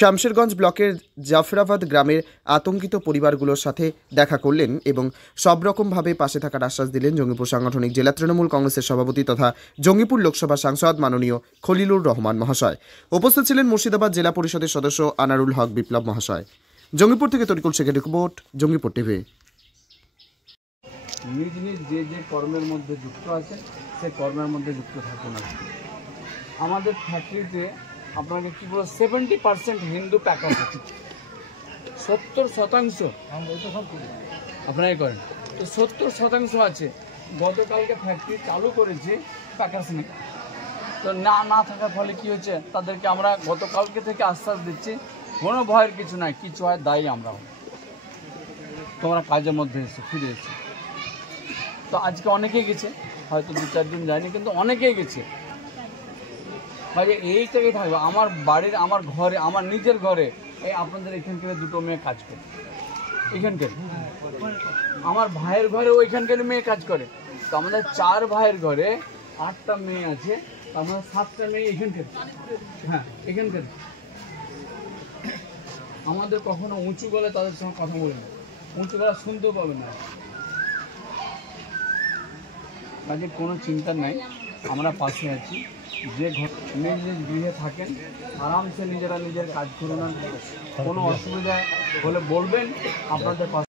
শামশেরগঞ্জ ব্লকের জাফরাবাদ গ্রামের আতঙ্কিত পরিবারগুলোর সাথে দেখা করলেন এবং সব রকমভাবে পাশে থাকার আশ্বাস দিলেন জঙ্গিপুর সাংগঠনিক জেলা তৃণমূল কংগ্রেসের সভাপতি তথা জঙ্গিপুর লোকসভা সাংসদ মাননীয় খলিলুর রহমান মহাশয়। উপস্থিত ছিলেন মুর্শিদাবাদ জেলা পরিষদের সদস্য আনারুল হক বিপ্লব মহাশয়। জঙ্গিপুর থেকে তরিকুল শেখের রিপোর্ট, জঙ্গিপুর টিভি। নিজ নিজ যে যে কর্মের মধ্যে যুক্ত আছে সেই কর্মের মধ্যে যুক্ত থাকুন। আমাদের ফ্যাক্টরিতে আপনাকে কী বলবো 70% হিন্দু প্যাকার্স আছে, 70% আপনারাই করেন, তো 70% আছে। গতকালকে ফ্যাক্টরি চালু করেছে, প্যাকার্স নেই, তো না থাকার ফলে কী হচ্ছে, তাদেরকে আমরা গতকালকে থেকে আশ্বাস দিচ্ছি কোনো ভয়ের কিছু নাই, কিছু হয় দায়ী আমরাও, তোমরা কাজের মধ্যে এসে ফিরে এসে। তো আজকে অনেকেই গেছে, হয়তো 2-4 দিন যায়নি, কিন্তু অনেকেই গেছে। এইটাই থাকবে আমার বাড়ির, আমার ঘরে, আমার নিজের ঘরে এই আপনাদের এখানকার 2টো মেয়ে কাজ করে, এখানকার আমার ভাইয়ের ঘরে ওইখানকার মেয়ে কাজ করে। তো আমাদের 4 ভাইয়ের ঘরে 8টা মেয়ে আছে, আমাদের 7টা মেয়ে এখানকার। হ্যাঁ, এখানকার আমাদের কখনো উঁচু গলায় তাদের সঙ্গে কথা বলে না, উঁচু গলা শুনতেও পাবে না। কাজে কোনো চিন্তা নাই, আমরা পাশে আছি। যে নিজ নিজ গৃহে থাকেন, আরামসে নিজেরা নিজের কাজ করুন, কোনো অসুবিধা হলে বলবেন, আপনাদের পাশে